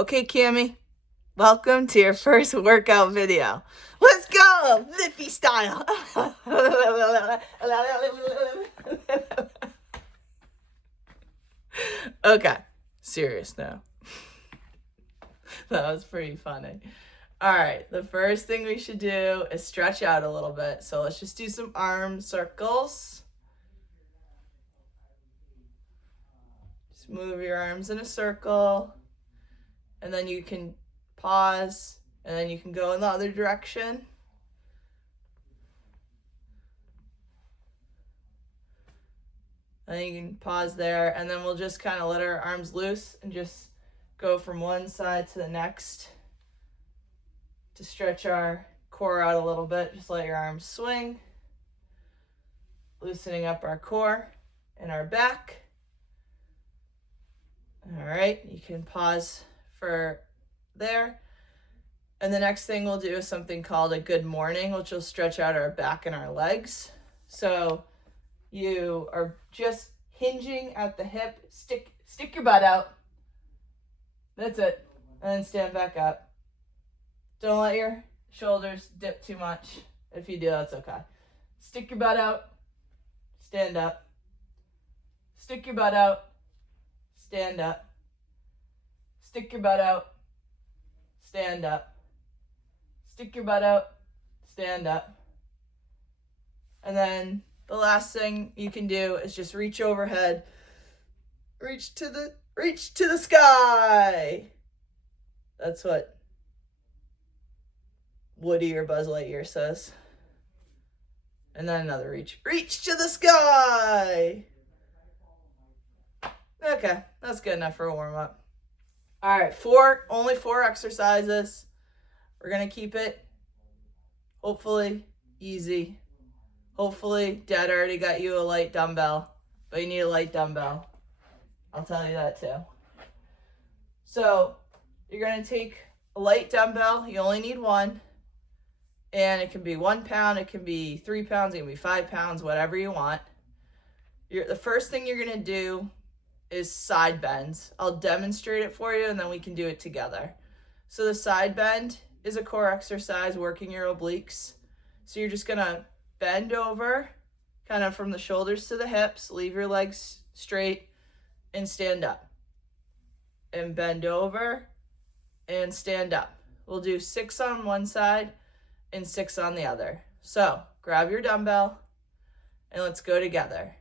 Okay, Cammy, welcome to your first workout video. Let's go, Liffy style. Okay, serious now. That was pretty funny. All right, the first thing we should do is stretch out a little bit. So let's just do some arm circles. Just move your arms in a circle. And then you can pause, and then you can go in the other direction. And then you can pause there, and then we'll just kind of let our arms loose and just go from one side to the next to stretch our core out a little bit. Just let your arms swing, loosening up our core and our back. All right, you can pause for there. And the next thing we'll do is something called a good morning, which will stretch out our back and our legs. So you are just hinging at the hip, stick your butt out. That's it. And then stand back up. Don't let your shoulders dip too much. If you do, that's okay. Stick your butt out, stand up. Stick your butt out, stand up. Stick your butt out, stand up. Stick your butt out, stand up. And then the last thing you can do is just reach overhead. Reach to the sky. That's what Woody or Buzz Lightyear says. And then another reach. Reach to the sky. Okay, that's good enough for a warm-up. All right, only four exercises. We're going to keep it, hopefully, easy. Hopefully, Dad already got you a light dumbbell, but you need a light dumbbell. I'll tell you that too. So, you're going to take a light dumbbell. You only need one. And it can be 1 pound, it can be 3 pounds, it can be 5 pounds, whatever you want. The first thing you're going to do is side bends. I'll demonstrate it for you, and then we can do it together. So the side bend is a core exercise, working your obliques. So you're just gonna bend over, kind of from the shoulders to the hips, leave your legs straight, and stand up. And bend over, and stand up. We'll do 6 on one side, and 6 on the other. So grab your dumbbell, and let's go together.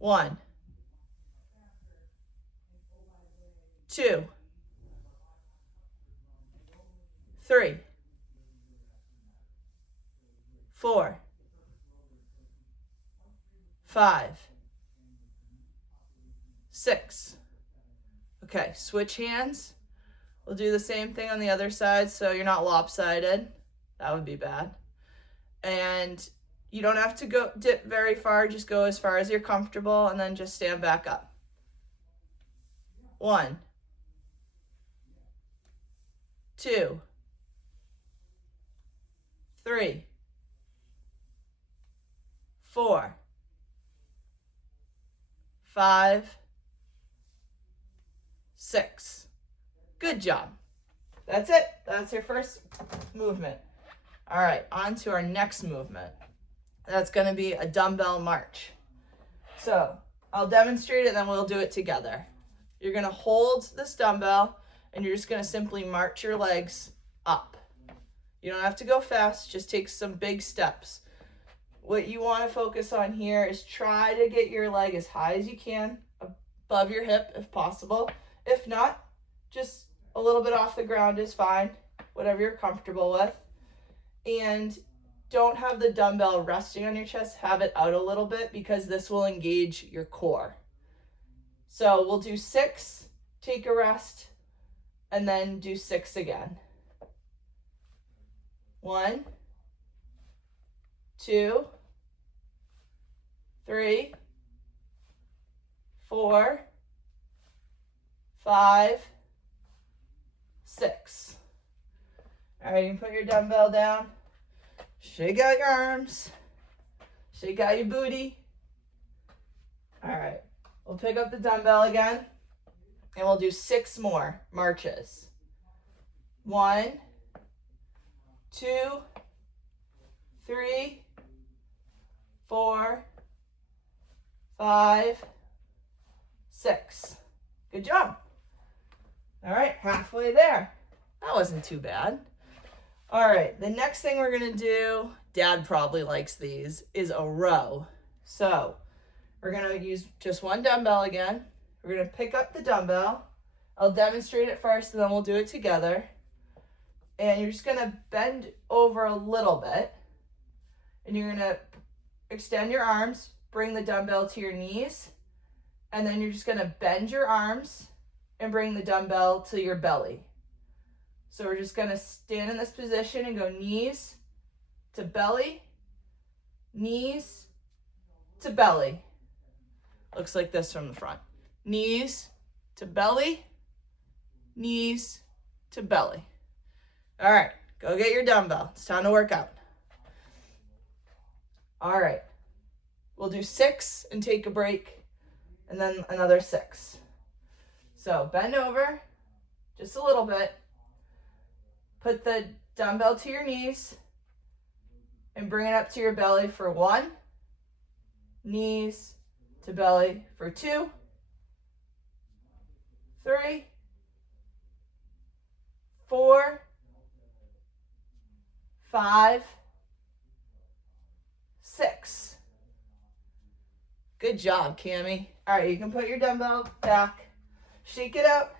1, 2, 3, 4, 5, 6. Okay, switch hands. We'll do the same thing on the other side so you're not lopsided. That would be bad. And you don't have to dip very far, just go as far as you're comfortable and then just stand back up. 1, 2, 3, 4, 5, 6. Good job. That's it. That's your first movement. All right, on to our next movement. That's going to be a dumbbell march. So I'll demonstrate it, then we'll do it together. You're going to hold this dumbbell, and you're just going to simply march your legs up. You don't have to go fast, just take some big steps. What you want to focus on here is try to get your leg as high as you can, above your hip if possible. If not, just a little bit off the ground is fine, whatever you're comfortable with. And don't have the dumbbell resting on your chest, have it out a little bit because this will engage your core. So we'll do 6, take a rest, and then do 6 again. 1, 2, 3, 4, 5, 6. All right, you can put your dumbbell down. Shake out your arms. Shake out your booty. All right, we'll pick up the dumbbell again. And we'll do 6 more marches. 1, 2, 3, 4, 5, 6. Good job. All right, halfway there. That wasn't too bad. All right, the next thing we're gonna do, Dad probably likes these, is a row. So we're gonna use just one dumbbell again. We're gonna pick up the dumbbell. I'll demonstrate it first and then we'll do it together. And you're just gonna bend over a little bit. And you're gonna extend your arms, bring the dumbbell to your knees, and then you're just gonna bend your arms and bring the dumbbell to your belly. So we're just gonna stand in this position and go knees to belly, knees to belly. Looks like this from the front. Knees to belly, knees to belly. All right, go get your dumbbell. It's time to work out. All right, we'll do 6 and take a break, and then another 6. So bend over just a little bit. Put the dumbbell to your knees and bring it up to your belly for 1. Knees to belly for 2, 3, 4, 5, 6. Good job, Cammy. All right, you can put your dumbbell back, shake it out,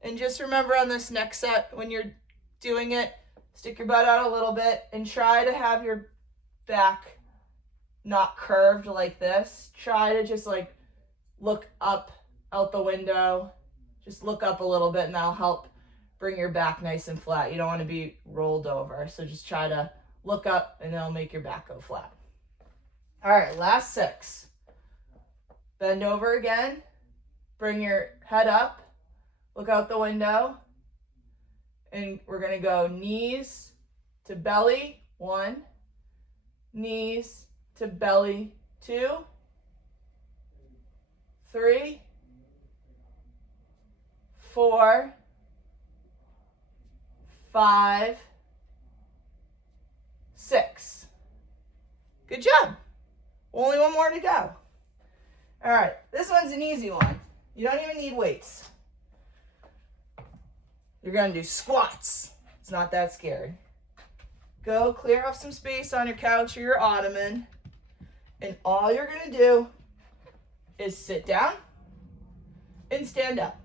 and just remember on this next set, when you're doing it, stick your butt out a little bit and try to have your back not curved like this. Try to just like look up out the window. Just look up a little bit and that'll help bring your back nice and flat. You don't want to be rolled over. So just try to look up and it'll make your back go flat. All right, last 6. Bend over again. Bring your head up. Look out the window. And we're going to go knees to belly, 1. Knees to belly, 2. 3. 4. 5. 6. Good job. Only one more to go. All right, this one's an easy one. You don't even need weights. You're gonna do squats. It's not that scary. Go clear off some space on your couch or your ottoman. And all you're gonna do is sit down and stand up.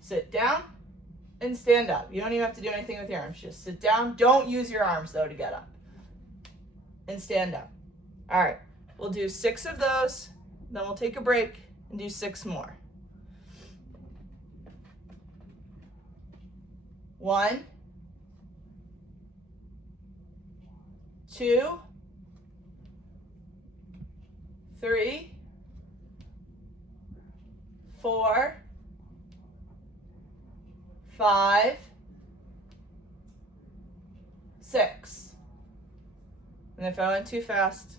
Sit down and stand up. You don't even have to do anything with your arms. Just sit down. Don't use your arms though to get up. And stand up. All right, we'll do 6 of those. Then we'll take a break and do 6 more. 1, 2, 3, 4, 5, 6. And if I went too fast,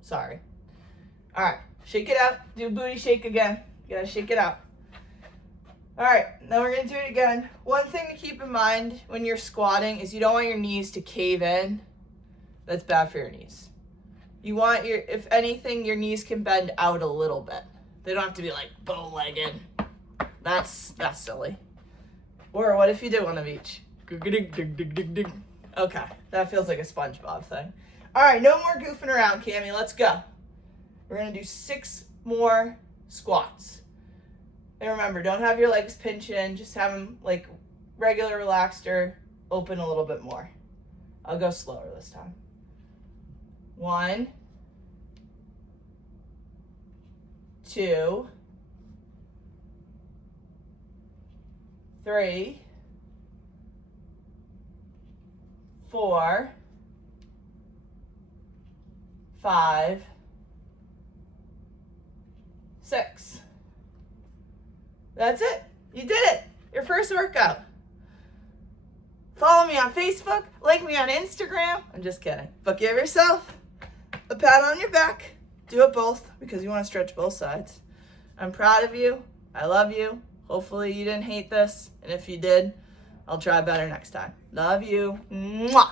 sorry. All right, shake it out. Do a booty shake again. You gotta shake it out. All right, now we're gonna do it again. One thing to keep in mind when you're squatting is you don't want your knees to cave in. That's bad for your knees. You want your, if anything, your knees can bend out a little bit. They don't have to be like bow-legged. That's silly. Or what if you did one of each? Okay, that feels like a SpongeBob thing. All right, no more goofing around, Cammy. Let's go. We're gonna do 6 more squats. And remember, don't have your legs pinch in. Just have them like regular relaxed or open a little bit more. I'll go slower this time. 1, 2, 3, 4, 5, 6. That's it. You did it. Your first workout. Follow me on Facebook. Like me on Instagram. I'm just kidding. But give yourself a pat on your back. Do it both because you want to stretch both sides. I'm proud of you. I love you. Hopefully you didn't hate this. And if you did, I'll try better next time. Love you. Mwah!